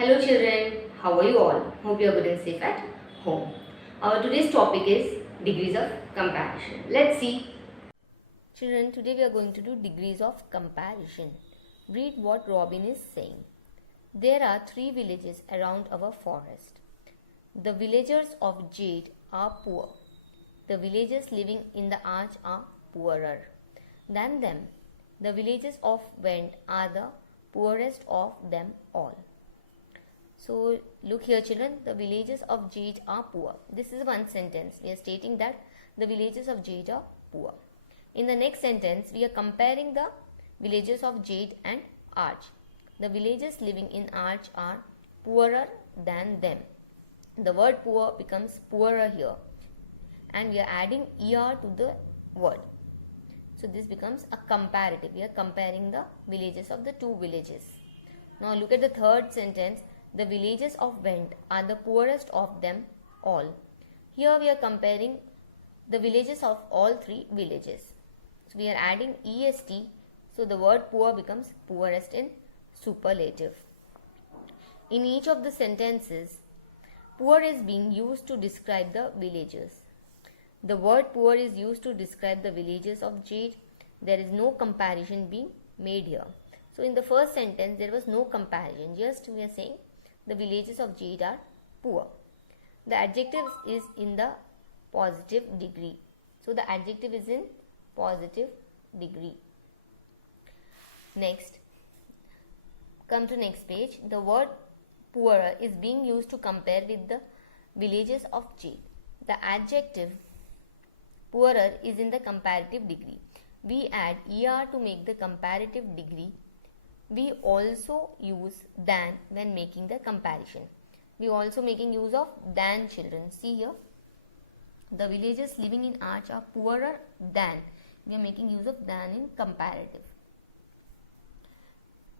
Hello children, how are you all? Hope you are good and safe at home. Our today's topic is degrees of comparison. Let's see. Children, today we are going to do degrees of comparison. Read what Robin is saying. There are 3 villages around our forest. The villagers of Jade are poor. The villagers living in the arch are poorer than them. The villagers of Wend are the poorest of them all. So look here children, the villages of Jade are poor. This is one sentence. We are stating that the villages of Jade are poor. In the next sentence, we are comparing the villages of Jade and Arch. The villagers living in Arch are poorer than them. The word poor becomes poorer here. And we are adding er to the word. So this becomes a comparative. We are comparing the villages of the two villages. Now look at the third sentence. The villages of Wend are the poorest of them all. Here we are comparing the villages of all 3 villages. So we are adding est. So the word poor becomes poorest in superlative. In each of the sentences, poor is being used to describe the villages. The word poor is used to describe the villages of Jade. There is no comparison being made here. So in the first sentence, there was no comparison. Just we are saying the villages of Jade are poor. The adjective is in the positive degree. So the adjective is in positive degree. Next, come to next page. The word poorer is being used to compare with the villages of Jade. The adjective poorer is in the comparative degree. We add er to make the comparative degree. We also use than when making the comparison. We also making use of than children. See here. The villagers living in Arch are poorer than. We are making use of than in comparative.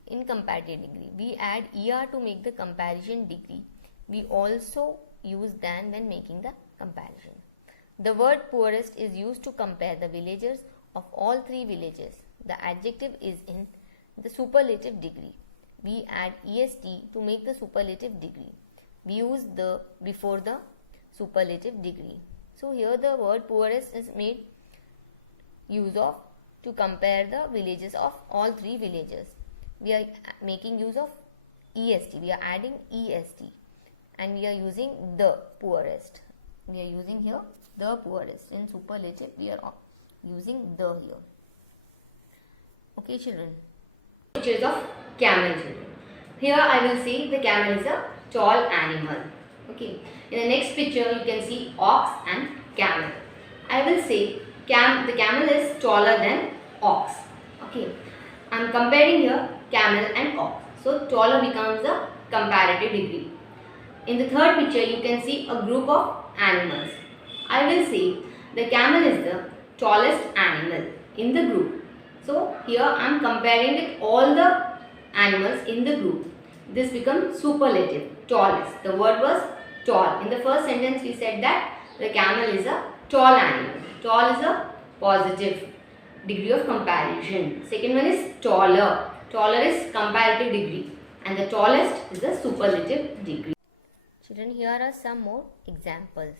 In comparative degree. We add er to make the comparison degree. We also use than when making the comparison. The word poorest is used to compare the villagers of all 3 villages. The adjective is in the superlative degree. We add est to make the superlative degree. We use the before the superlative degree. So here the word poorest is made use of to compare the villages of all 3 villages. We are making use of est. We are adding est and we are using the poorest. We are using here the poorest. In superlative we are using the here. Okay children. Pictures of camel children. Here I will say the camel is a tall animal. Okay. In the next picture you can see ox and camel. I will say the camel is taller than ox. Okay. I am comparing here camel and ox. So taller becomes the comparative degree. In the third picture you can see a group of animals. I will say the camel is the tallest animal in the group. So here I am comparing with all the animals in the group. This becomes superlative, tallest. The word was tall. In the first sentence we said that the camel is a tall animal. Tall is a positive degree of comparison. Second one is taller. Taller is comparative degree. And the tallest is the superlative degree. Children, here are some more examples.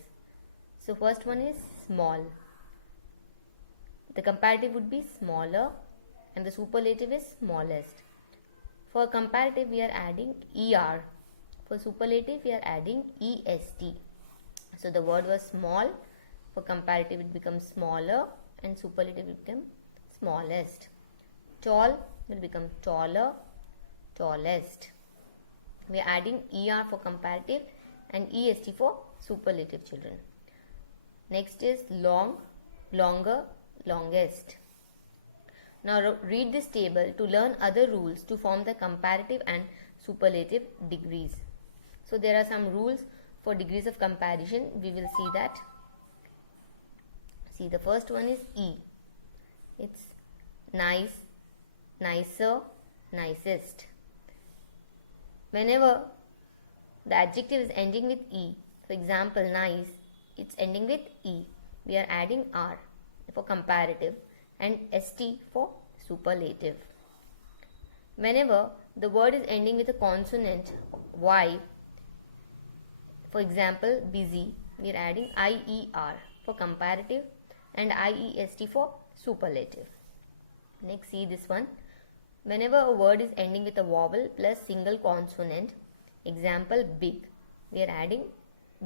So first one is small. The comparative would be smaller and the superlative is smallest. For comparative we are adding er. For superlative we are adding est. So the word was small. For comparative it becomes smaller and superlative it becomes smallest. Tall will become taller, tallest. We are adding er for comparative and est for superlative children. Next is long, longer, longest. Now read this table to learn other rules to form the comparative and superlative degrees. So there are some rules for degrees of comparison. We will see that. See, the first one is E. It's nice, nicer, nicest. Whenever the adjective is ending with E, for example nice, it's ending with E. We are adding R for comparative and st for superlative. Whenever the word is ending with a consonant Y, for example, busy, we are adding IER for comparative and IEST for superlative. Next, see this one. Whenever a word is ending with a vowel plus single consonant, example big, we are adding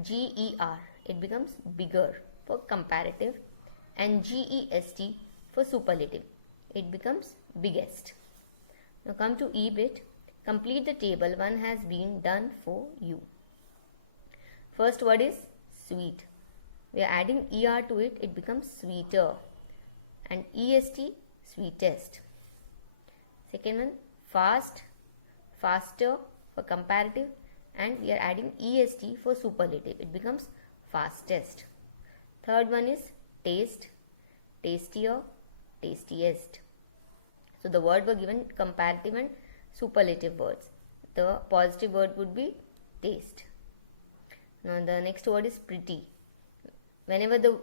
GER. It becomes bigger for comparative, and GEST for superlative. It becomes biggest. Now come to E bit. Complete the table. One has been done for you. First word is sweet. We are adding ER to it. It becomes sweeter. And EST, sweetest. Second one, fast, faster for comparative, and we are adding EST for superlative. It becomes fastest. Third one is taste, tastier, tastiest. So the word were given comparative and superlative words. The positive word would be taste. Now the next word is pretty. Whenever the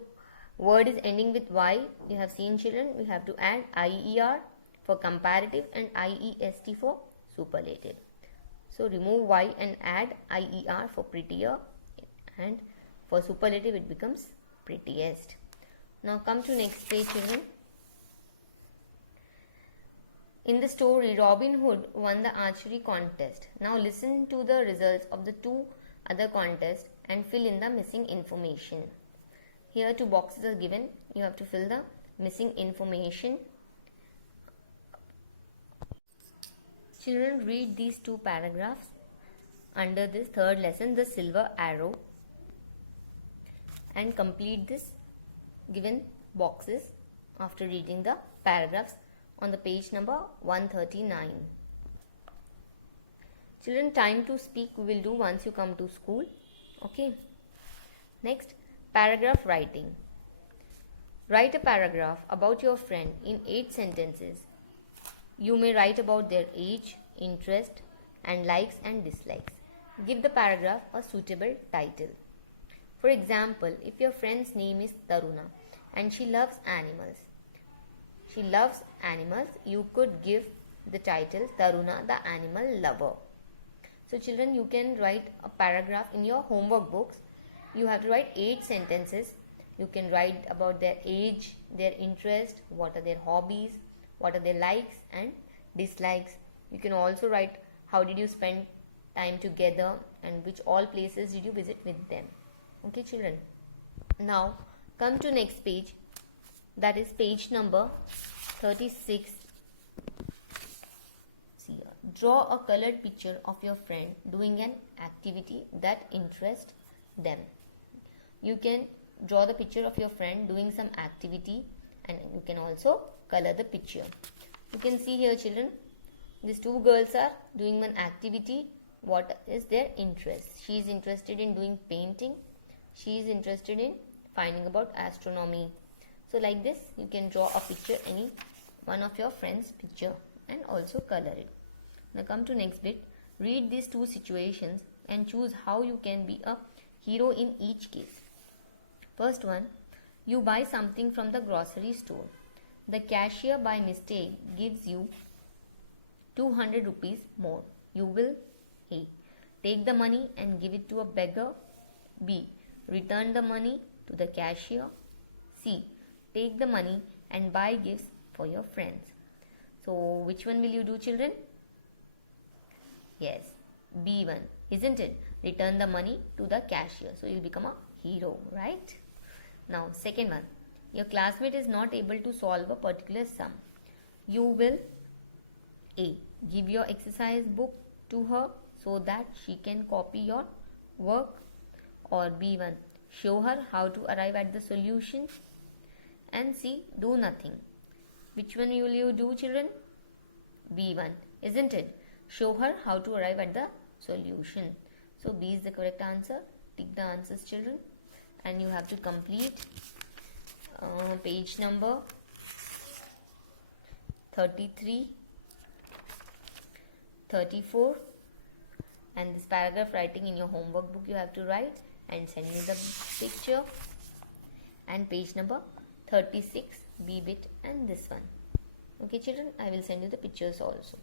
word is ending with Y, you have seen children, we have to add IER for comparative and IEST for superlative. So remove Y and add IER for prettier, and for superlative it becomes prettiest. Now come to next page children. In the story, Robin Hood won the archery contest. Now listen to the results of the two other contests and fill in the missing information. Here two boxes are given. You have to fill the missing information. Children, read these two paragraphs under this third lesson, the silver arrow, and complete this given boxes after reading the paragraphs on the page number 139. Children, time to speak we will do once you come to school. Okay. Next, paragraph writing. Write a paragraph about your friend in 8 sentences. You may write about their age, interest, and likes and dislikes. Give the paragraph a suitable title. For example, if your friend's name is Taruna and she loves animals, you could give the title Taruna the Animal Lover. So children, you can write a paragraph in your homework books. You have to write 8 sentences. You can write about their age, their interest, what are their hobbies, what are their likes and dislikes. You can also write how did you spend time together and which all places did you visit with them. Okay children. Now come to next page, that is page number 36. See here. Draw a colored picture of your friend doing an activity that interests them. You can draw the picture of your friend doing some activity and you can also color the picture. You can see here children, these two girls are doing one activity. What is their interest? She is interested in doing painting. She is interested in finding about astronomy. So like this you can draw a picture, any one of your friend's picture, and also color it. Now come to next bit. Read these two situations and choose how you can be a hero in each case. First one, you buy something from the grocery store. The cashier by mistake gives you 200 rupees more. You will A. Take the money and give it to a beggar. B. Return the money to the cashier. C. Take the money and buy gifts for your friends. So which one will you do children? Yes, B one, isn't it? Return the money to the cashier. So you'll become a hero, right? Now second one, your classmate is not able to solve a particular sum. You will A. Give your exercise book to her so that she can copy your work. Or B1. Show her how to arrive at the solution. And C. Do nothing. Which one will you do children? B1, isn't it? Show her how to arrive at the solution. So B is the correct answer. Tick the answers children. And you have to complete page number 33, 34, and this paragraph writing in your homework book you have to write and send me the picture, and page number 36, B bit, and this one. Okay children, I will send you the pictures also.